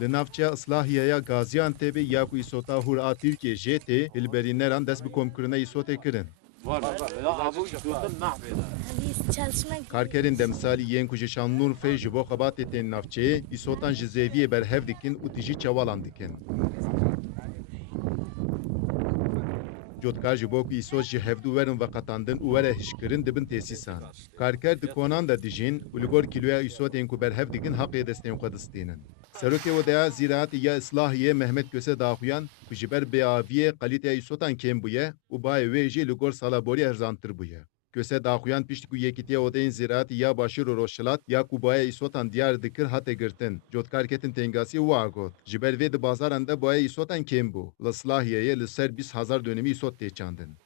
Li navçeya Islahiyeya Gaziantepê ya ku îsota Hûr a Tirkiye jê tê hilberîneran dest bi komkirina îsotê kirin. Karkerên demsalî yên ku ji Şanlıurfê ji bo xebatê tên navçeyê îsotan ji zêviyê berhev dikin û tijî çewalan dikin. Cotkar ji bo ku îsot ji hevdû werin veqetandin û were hişkirin dibin tesîsan. Karker di konan de dijîn û li gor kîloya îsotên ku berhev dikin heqê destên xwe distînin. Serokê Odeya Zîraetê ya Islahiyê Mehmet Köse daxuyan ku ji ber bêaviyê qalîteya îsotan kêm bûye û bayê wê jî li gor sala borî erzantir bûye. Köse daxuyan piştî ku Yekîtiya Odeyên Zîraetî ya Başîr û Rojhilat ya ku bayê îsotan diyar dikir hate girtin. Cotkar ketin tengasî wa got. Ji ber vê di bazaran de bayê îsotan kêm bû. Li Islahiyeyê li ser 20,000 dönümî îsot tê çandin.